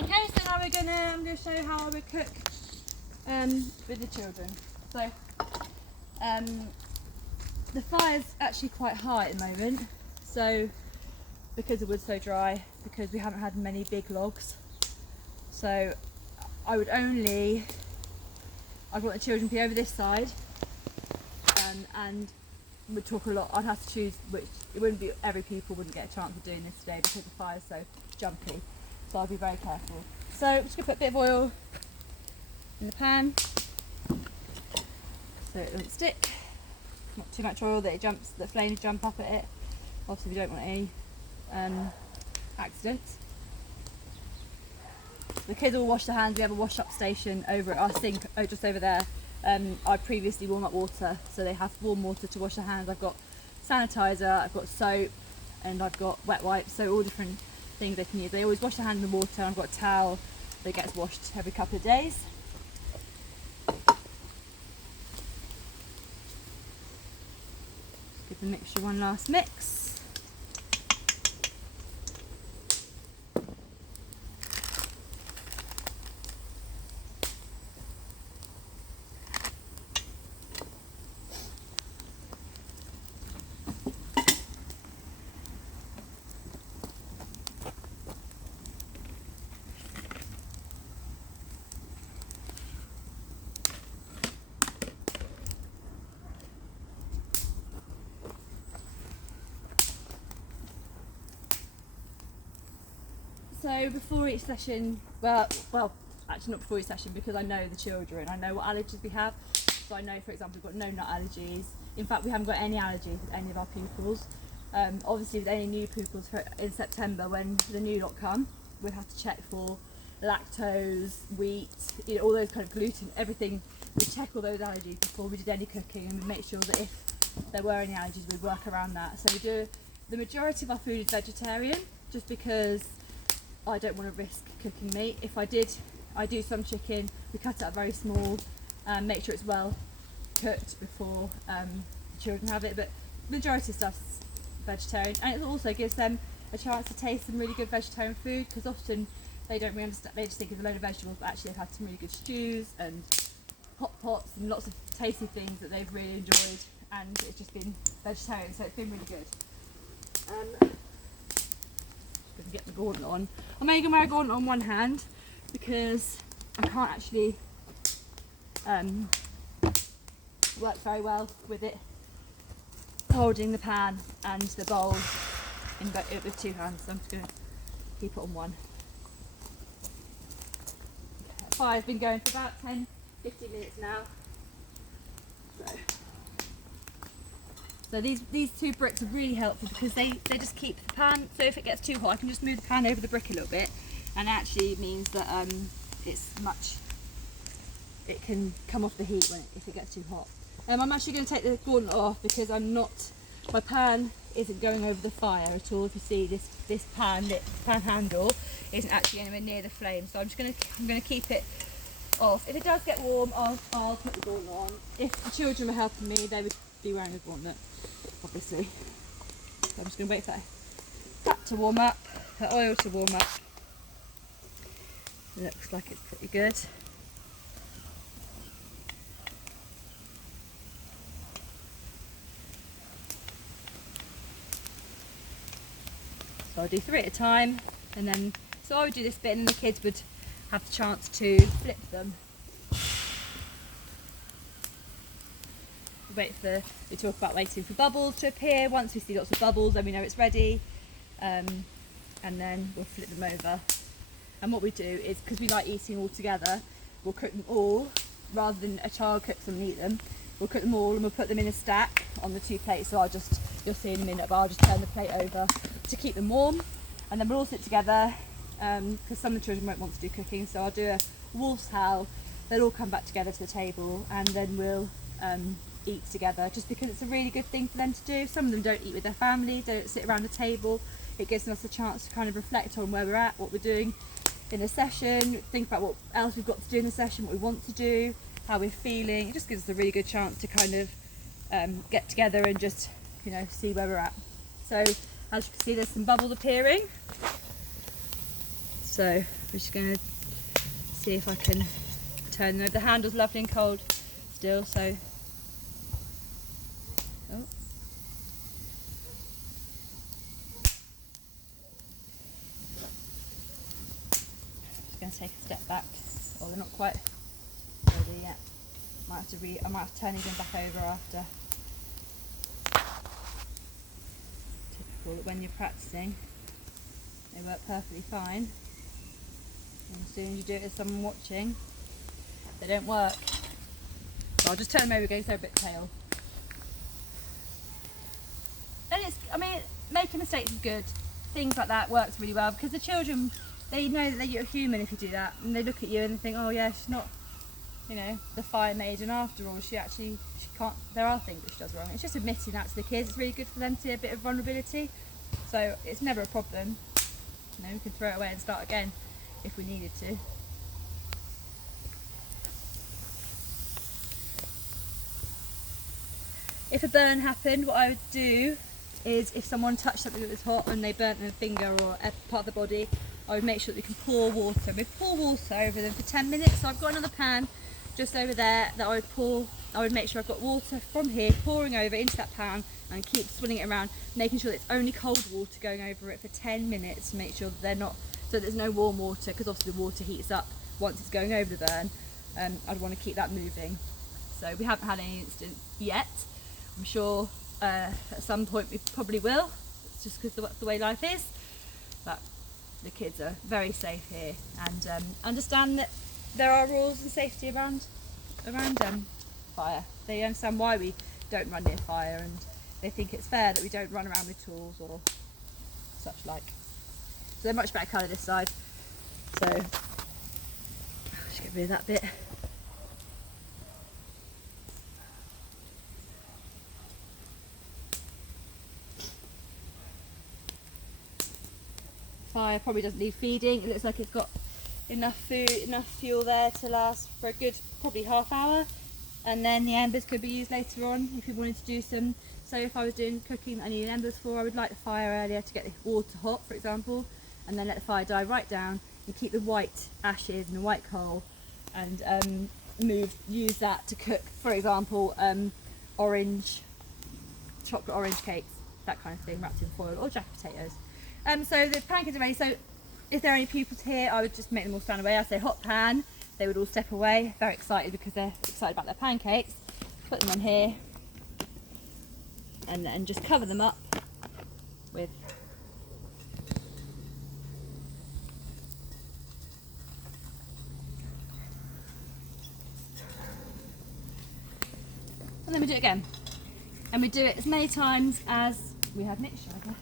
Okay, so now I'm gonna show you how I would cook with the children. So the fire's actually quite high at the moment, so because the wood's so dry, because we haven't had many big logs, so I'd want the children to be over this side, and we'd talk a lot. I'd have to choose which. It wouldn't be every pupil wouldn't get a chance of doing this today because the fire's so jumpy, so I'd be very careful. So I'm just gonna put a bit of oil in the pan so it doesn't stick. Not too much oil that the flames jump up at it. Obviously we don't want any accidents. The kids all wash their hands. We have a wash up station over at our sink, just over there. I previously warm up water, so they have warm water to wash their hands. I've got sanitizer, I've got soap, and I've got wet wipes, so all different things they can use. They always wash their hands in the water, and I've got a towel that gets washed every couple of days. Give the mixture one last mix. So before each session, well, actually not before each session, because I know the children, I know what allergies we have. So I know, for example, we've got no nut allergies. In fact, we haven't got any allergies with any of our pupils. Obviously with any new pupils in September, when the new lot come, we'll have to check for lactose, wheat, all those kind of gluten, everything. We check all those allergies before we did any cooking, and we make sure that if there were any allergies, we'd work around that. So the majority of our food is vegetarian, just because I don't want to risk cooking meat. If I do some chicken, we cut it up very small, make sure it's well cooked before the children have it, but the majority of stuff's vegetarian, and it also gives them a chance to taste some really good vegetarian food, because often they don't really understand, they just think it's a load of vegetables, but actually they've had some really good stews and hot pots and lots of tasty things that they've really enjoyed, and it's just been vegetarian, so it's been really good. Going to get the gauntlet on. I'm only going to wear a gauntlet on one hand because I can't actually work very well with it holding the pan and the bowl with two hands, so I'm just going to keep it on one. Fire's been going for about 10-15 minutes now. So these two bricks are really helpful because they just keep the pan, so if it gets too hot I can just move the pan over the brick a little bit, and actually it means that it can come off the heat if it gets too hot. I'm actually going to take the gauntlet off because my pan isn't going over the fire at all. If you see this pan handle isn't actually anywhere near the flame, so I'm going to keep it off. If it does get warm, I'll put the gauntlet on. If the children were helping me, they would be wearing a gauntlet, obviously. So I'm just going to wait for that to warm up, the oil to warm up. It looks like it's pretty good. So I'll do 3 at a time, and then so I would do this bit, and the kids would have the chance to flip them. We talk about waiting for bubbles to appear. Once we see lots of bubbles, then we know it's ready, and then we'll flip them over. And what we do is, because we like eating all together, we'll cook them all rather than a child cooks them and eat them. We'll cook them all and we'll put them in a stack on the 2 plates. So you'll see in a minute, but I'll just turn the plate over to keep them warm, and then we'll all sit together because some of the children won't want to do cooking. So I'll do a wolf's howl. They'll all come back together to the table, and then we'll eat together, just because it's a really good thing for them to do. Some of them don't eat with their family, they don't sit around the table. It gives us a chance to kind of reflect on where we're at, what we're doing in a session, think about what else we've got to do in the session, what we want to do, how we're feeling. It just gives us a really good chance to kind of get together and just see where we're at. So as you can see, there's some bubbles appearing. So I'm just going to see if I can turn them over. The handle's lovely and cold still, so oh. Just going to take a step back. Oh, they're not quite ready yet. I might have to turn these back over after. Typical that when you're practicing, they work perfectly fine. And as soon as you do it with someone watching, they don't work. So I'll just turn them over again so they're a bit pale. And making mistakes is good. Things like that works really well because the children, they know that you're human if you do that, and they look at you and they think, oh yeah, she's not, the fire maiden after all. She can't. There are things that she does wrong. It's just admitting that to the kids. It's really good for them to see a bit of vulnerability. So it's never a problem. We can throw it away and start again if we needed to. If a burn happened, what I would do is if someone touched something that was hot and they burnt their finger or a part of the body, I would make sure that we can pour water. We pour water over them for 10 minutes. So I've got another pan just over there that I would make sure I've got water from here pouring over into that pan and keep swirling it around, making sure that it's only cold water going over it for 10 minutes to make sure that they're not, so there's no warm water, because obviously the water heats up once it's going over the burn. I'd want to keep that moving. So we haven't had any incident yet. I'm sure at some point we probably will. It's just because that's the way life is. But the kids are very safe here and understand that there are rules and safety around fire. They understand why we don't run near fire, and they think it's fair that we don't run around with tools or such like. So they're much better colour this side. So just get rid of that bit. Fire probably doesn't need feeding. It looks like it's got enough food, enough fuel there to last for a good probably half hour, and then the embers could be used later on if you wanted to do some. So if I was doing cooking that I needed embers for, I would light the fire earlier to get the water hot, for example, and then let the fire die right down and keep the white ashes and the white coal, and use that to cook, for example, chocolate orange cakes, that kind of thing, wrapped in foil, or jacket potatoes. So the pancakes are ready. So if there are any pupils here, I would just make them all stand away. I say hot pan, they would all step away, very excited because they're excited about their pancakes. Put them on here and then just cover them up with and then we do it again. And we do it as many times as we have mixture, I guess.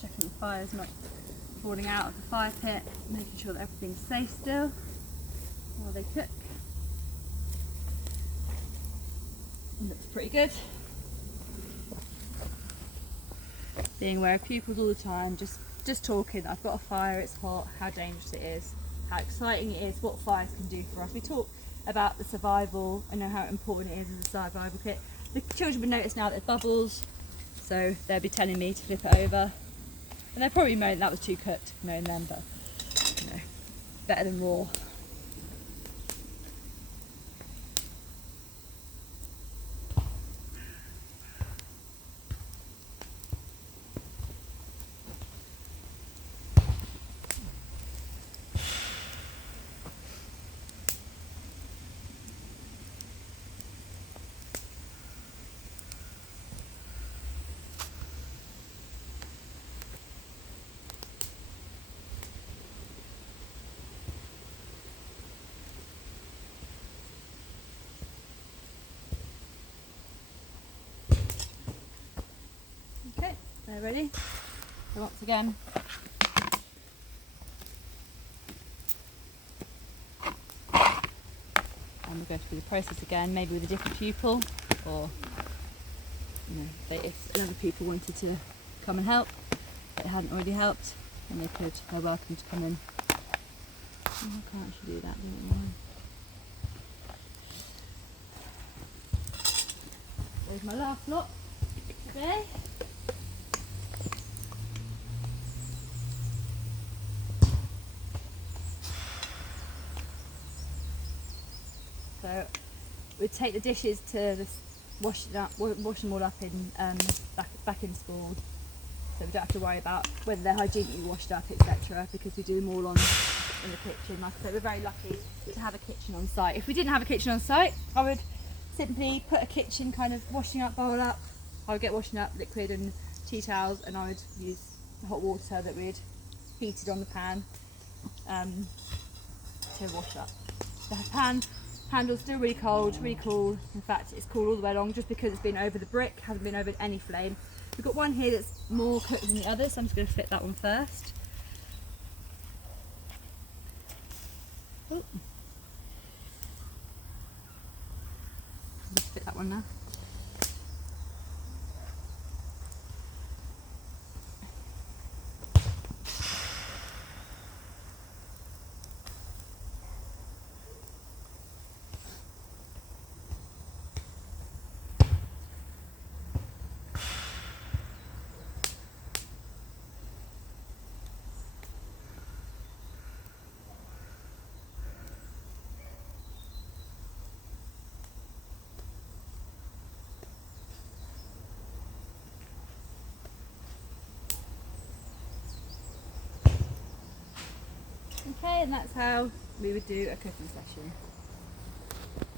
Checking the fire's not falling out of the fire pit, making sure that everything's safe still while they cook. It looks pretty good. Being aware of pupils all the time, just talking, I've got a fire, it's hot, how dangerous it is, how exciting it is, what fires can do for us. We talk about the survival, I know how important it is as a survival kit. The children would notice now that there's bubbles, so they'll be telling me to flip it over. And they're probably moaning that was too cooked, knowing them, but better than raw. Okay, they're ready. So once again, and we'll go through the process again, maybe with a different pupil, or if another pupil wanted to come and help, but it hadn't already helped, then they're welcome to come in. Oh, I can't actually do that, don't I? There's my last lot today. So we'd take the dishes to wash them all up in back in spool, so we don't have to worry about whether they're hygienically washed up, etc. Because we do them all in the kitchen. Like I said, we're very lucky to have a kitchen on site. If we didn't have a kitchen on site, I would simply put a kitchen kind of washing up bowl up. I would get washing up liquid and tea towels, and I would use the hot water that we'd heated on the pan to wash up. The pan handle's still really cold, really cool. In fact, it's cool all the way along just because it's been over the brick, hasn't been over any flame. We've got one here that's more cooked than the other, so I'm just going to fit that one first. Oh. Let's fit that one now. Okay, and that's how we would do a cooking session.